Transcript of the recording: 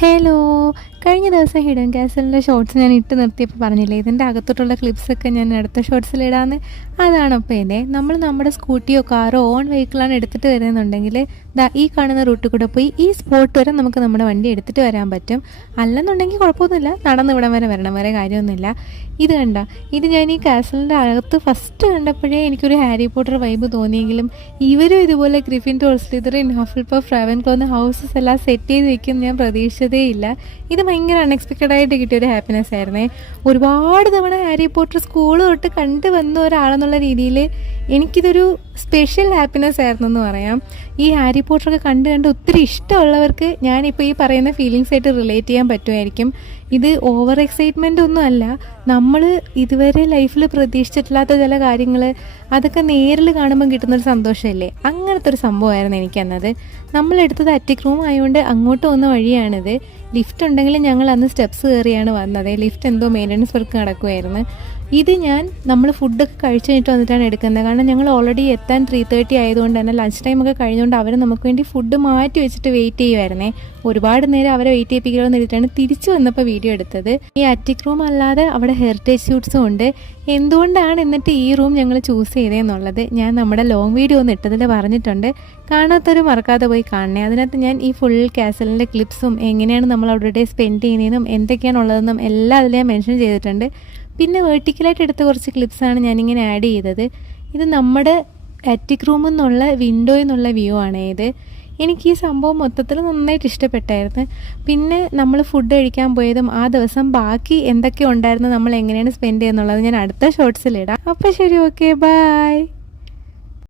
Hello, കഴിഞ്ഞ ദിവസം hidden കാസലിൻ്റെ shorts ഞാൻ ഇട്ട് നിർത്തിയപ്പോൾ പറഞ്ഞില്ലേ, ഇതിൻ്റെ അകത്തോട്ടുള്ള ക്ലിപ്സൊക്കെ ഞാൻ അടുത്ത ഷോർട്സിലിടാന്ന്. അതാണ് അപ്പോൾ ഇതേ നമ്മൾ നമ്മുടെ സ്കൂട്ടിയോ കാറോ ഓൺ വെഹിക്കിളാണ് എടുത്തിട്ട് വരുന്നുണ്ടെങ്കിൽ ഈ കാണുന്ന റൂട്ടിൽ കൂടെ പോയി ഈ സ്പോട്ട് വരെ നമുക്ക് നമ്മുടെ വണ്ടി എടുത്തിട്ട് വരാൻ പറ്റും. അല്ലെന്നുണ്ടെങ്കിൽ കുഴപ്പമൊന്നുമില്ല, നടന്ന് ഇവിടം വരെ വരണം, വരെ കാര്യമൊന്നുമില്ല. ഇത് കണ്ട, ഇത് ഞാൻ ഈ കാസലിൻ്റെ അകത്ത് ഫസ്റ്റ് കണ്ടപ്പോഴേ എനിക്കൊരു ഹാരി പോട്ടർ വൈബ് തോന്നിയെങ്കിലും ഇവരും ഇതുപോലെ ഗ്രിഫിൻഡോർ, സ്ലിതറിൻ, ഹഫിൾപഫ്, റേവൻക്ലോ എന്ന ഹൗസസ് എല്ലാം സെറ്റ് ചെയ്ത് വെക്കും ഞാൻ പ്രതീക്ഷിച്ചതേ ഇല്ല. ഇത് ഭയങ്കര അൺഎക്സ്പെക്റ്റഡ് ആയിട്ട് കിട്ടിയൊരു ഹാപ്പിനെസ് ആയിരുന്നേ. ഒരുപാട് തവണ ഹാരി പോട്ടർ സ്കൂൾ തൊട്ട് കണ്ടു വന്ന ഒരാളെന്നുള്ള രീതിയിൽ എനിക്കിതൊരു സ്പെഷ്യൽ ഹാപ്പിനെസ് ആയിരുന്നു എന്ന് പറയാം. ഈ ഹാരി പോട്ടറൊക്കെ കണ്ട് ഒത്തിരി ഇഷ്ടമുള്ളവർക്ക് ഞാനിപ്പോൾ ഈ പറയുന്ന ഫീലിങ്സ് ആയിട്ട് റിലേറ്റ് ചെയ്യാൻ പറ്റുമായിരിക്കും. ഇത് ഓവർ എക്സൈറ്റ്മെൻ്റ് ഒന്നും അല്ല, നമ്മൾ ഇതുവരെ ലൈഫിൽ പ്രതീക്ഷിച്ചിട്ടില്ലാത്ത ചില കാര്യങ്ങൾ അതൊക്കെ നേരിൽ കാണുമ്പോൾ കിട്ടുന്നൊരു സന്തോഷമില്ലേ, അങ്ങനത്തെ ഒരു സംഭവമായിരുന്നു എനിക്കന്നത്. നമ്മളെടുത്തത് അറ്റിക് റൂം ആയതുകൊണ്ട് അങ്ങോട്ട് വന്ന വഴിയാണിത്. ലിഫ്റ്റ് ഉണ്ടെങ്കിലും ഞങ്ങൾ അന്ന് സ്റ്റെപ്സ് കയറിയാണ് വന്നത്. ലിഫ്റ്റ് എന്തോ മെയിൻ്റനൻസ് വർക്ക് നടക്കുമായിരുന്നു. ഇത് നമ്മൾ ഫുഡൊക്കെ കഴിച്ച് കഴിഞ്ഞിട്ട് വന്നിട്ടാണ് എടുക്കുന്നത്. കാരണം ഞങ്ങൾ ഓൾറെഡി എത്താൻ 3:30 ആയതുകൊണ്ട് തന്നെ ലഞ്ച് ടൈമൊക്കെ കഴിഞ്ഞുകൊണ്ട് അവർ നമുക്ക് വേണ്ടി ഫുഡ് മാറ്റി വെച്ചിട്ട് വെയിറ്റ് ചെയ്യുമായിരുന്നേ. ഒരുപാട് നേരം അവരെ വെയിറ്റ് ചെയ്യിപ്പിക്കണമെന്ന് എഴുതിയിട്ടാണ് തിരിച്ചു വന്നപ്പോൾ വീഡിയോ എടുത്തത്. ഈ അറ്റിക് റൂം അല്ലാതെ അവിടെ ഹെറിറ്റേജ് സ്യൂട്ട്സും ഉണ്ട്. എന്തുകൊണ്ടാണ് എന്നിട്ട് ഈ റൂം ഞങ്ങൾ ചൂസ് ചെയ്തതെന്നുള്ളത് ഞാൻ നമ്മുടെ ലോങ് വീഡിയോ ഒന്ന് ഇട്ടതിൽ പറഞ്ഞിട്ടുണ്ട്. കാണാത്തൊരു മറക്കാതെ പോയി കാണണേ. അതിനകത്ത് ഞാൻ ഈ ഫുൾ കാസലിൻ്റെ ക്ലിപ്സും എങ്ങനെയാണ് നമ്മൾ അവിടെ സ്പെൻഡ് ചെയ്യുന്നതെന്നും എന്തൊക്കെയാണുള്ളതെന്നും എല്ലാം അതിൽ ഞാൻ മെൻഷൻ ചെയ്തിട്ടുണ്ട്. പിന്നെ വേർട്ടിക്കലായിട്ട് എടുത്ത കുറച്ച് ക്ലിപ്സാണ് ഞാനിങ്ങനെ ആഡ് ചെയ്തത്. ഇത് നമ്മുടെ അറ്റിക് റൂമിൽ നിന്നുള്ള വിൻഡോയിൽ നിന്നുള്ള വ്യൂ ആണ് ഇത്. എനിക്ക് ഈ സംഭവം മൊത്തത്തിൽ നന്നായിട്ട് ഇഷ്ടപ്പെട്ടായിരുന്നു. പിന്നെ നമ്മൾ ഫുഡ് കഴിക്കാൻ പോയതും ആ ദിവസം ബാക്കി എന്തൊക്കെ ഉണ്ടായിരുന്നു, നമ്മൾ എങ്ങനെയാണ് സ്പെൻഡ് ചെയ്യുന്നുള്ളത് ഞാൻ അടുത്ത ഷോർട്സിലിടാം. അപ്പോൾ ശരി, ഓക്കെ, ബൈ.